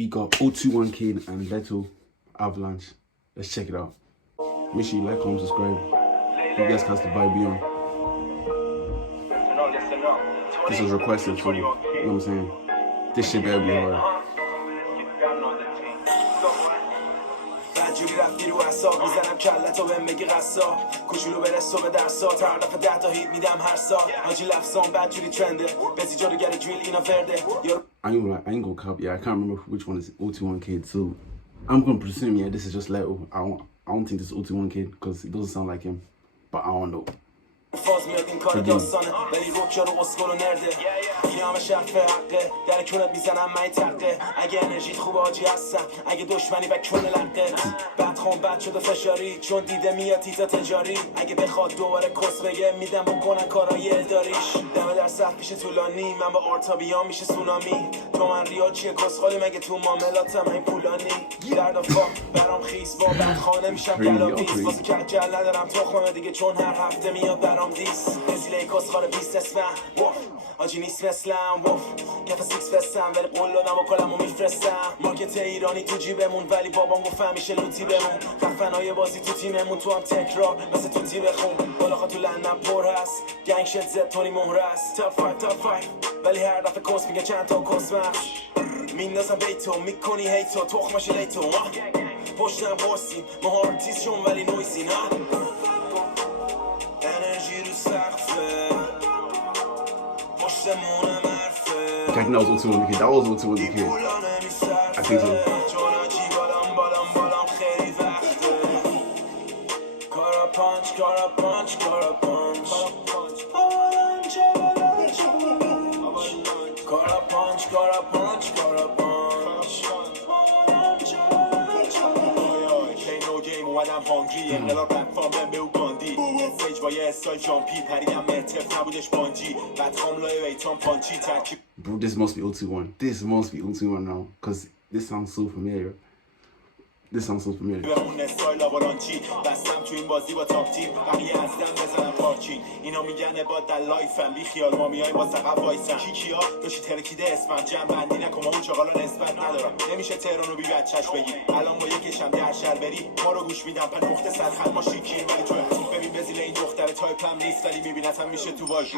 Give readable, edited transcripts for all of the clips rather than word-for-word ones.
We got 021 Kid and Leto Avalanche. Let's check it out. Make sure you like, comment, subscribe. You guys cast the vibe beyond. This was requested for you know what I'm saying? This shit better be hard. جوری رفتی رو حساب میزنم کلتو بهم بگی قصاب کوچولو برسو به درسات هر دفعه 10 تا هیت میدم هر سال حاجی لفظام بد جوری ترنده بسی جارو گره دریل اینا فرده I ain't gonna copy. I can't remember which one is 021 Kid, so I'm gonna presume this is just Leto. I don't think this is 021 Kid because it doesn't sound like him, but I don't know. فاز میاد این کار داستانه ولی روکر و اسکل و نرده این همه شرف حقه در کونت میزنم من تقه اگه انرژیت خوب آجی هستم اگه دشمنی به کون لقه بدخوام بد شده فشاری چون دیده میاد تیتا تجاری اگه بخواد دوباره کس بگه میدم بکنن کارای اداریش دمه در سخت پیش طولانی من با آرتا بیام میشه سونامی تو من ریال چیه کسخالی مگه تو معاملاتم این پولانی درد و فاق برام خیس با بدخانه میشم گلابیس واسه کجل ندارم تخمه دیگه چون هر هفته میاد برام دیس نزیله کسخار 20 اسمم آجی نیست مثلم کف سیکس فستم ولی قول دادم و کلمو میفرستم مارکت ایرانی تو جیبمون ولی بابام گفت همیشه لوتی بمون خفنای بازی تو تیممون تو هم تکرار مثل تو تی بخون بالاخا تو لندن پر هست گنگ شد زد تونی مهره است تاپ 5 ولی هر دفعه کس میگه چند تا کس مخش میندازم بیتو میکنی هیتو تخمش لیتو پشتم قرصیم ما آرتیست شون ولی نویسین انرژی رو سقفه پشتمونم حرفه I think that was 021 Kid. That was 021 Kid. I think so. خیلی وقته کارا پانچ کارا پانچ کارا پانچ کارا پانچ کارا پانچ کارا پانچ نو گیم اومدم هانگری انقلاب پلتفرم بهم بهو گاندی سیج با یه استایل جامپی پریدم مترف نبودش بانجی بدخام لای ویتام پانچی ترکیب Bro, this must be 021. This must be 021 now, because this sounds so familiar. This sounds so familiar. بمون استایل آوالانچی بستم تو این بازی با تاپ تیم بقیه ازدم بزنم پارچین اینا میگن با در لایفم بی خیال ما میایم با سقف وایسن کیا داشتی ترکیده اسمم جمع بندی نکن ما اون چاقالا نسبت ندارم نمیشه تهرانو بی بچه‌ش بگی الان با یکیشم در شهر بری ما رو گوش میدم پر نقطه صد خط ما شیکیم ولی تو ببین بزیل این دختر تایپم نیست ولی میبینتم میشه تو واژ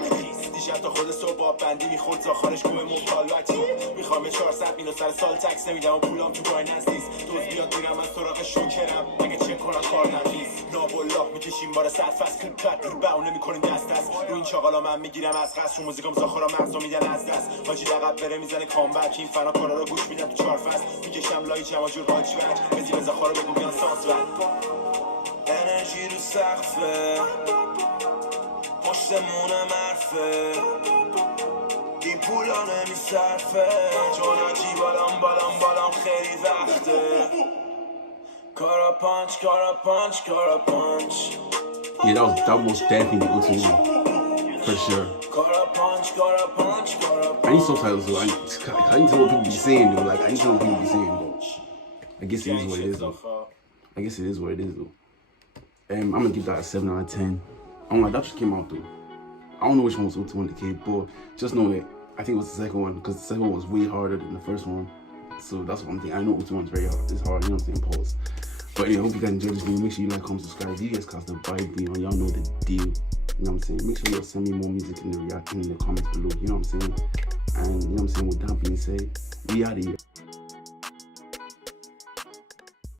دیشب تا خود صبح با بندی میخورد زاخارش کوه مطالعاتی میخوام 400 مینو سر سال تکس نمیدم و پولام تو بایننس نیست دوز بیاد میرم از سراغ شوکرم اگه چک کنن کار نمیز نابالله میکشیم بار صد فصل کلیپ کت رو بهونه میکنیم دست رو این چاقالا من میگیرم از قصد رو موزیکام زاخارا مغزو میدن از دست حاجی لقب بره میزنه کامبک این فنا کارا رو گوش میدم تو 4 فصل میکشم لای جماجور هاج بک بزی به زاخارا بگو بیان سانس ور انرژی رو سقفه پشتمونم حرفه این پولا نمیصرفه چون آجی بالام خیلی وقته کارا پانچ کارا پانچ کارا پانچ Yeah, that was definitely 021. For sure. کارا پانچ کارا پانچ کارا I need subtitles though. I need to know what people be saying though. Like, I need to know what people be saying though. I guess it is what it is though. I guess it is what it is though. I'm gonna give that a 7 out of 10. I'm like, that just came out though. I don't know which one was 021 Kid, but just know that I think it was the second one because the second one was way harder than the first one. So that's one thing. I know 021 is very hard. It's hard, you know what I'm saying? Pause. But anyway, I hope you guys enjoyed this video. Make sure you like, comment, subscribe. You guys cast the vibe beyond. Y'all know the deal. You know what I'm saying? Make sure y'all send me more music in the reaction in the comments below. You know what I'm saying? And you know what I'm saying? With that being said, we out of here.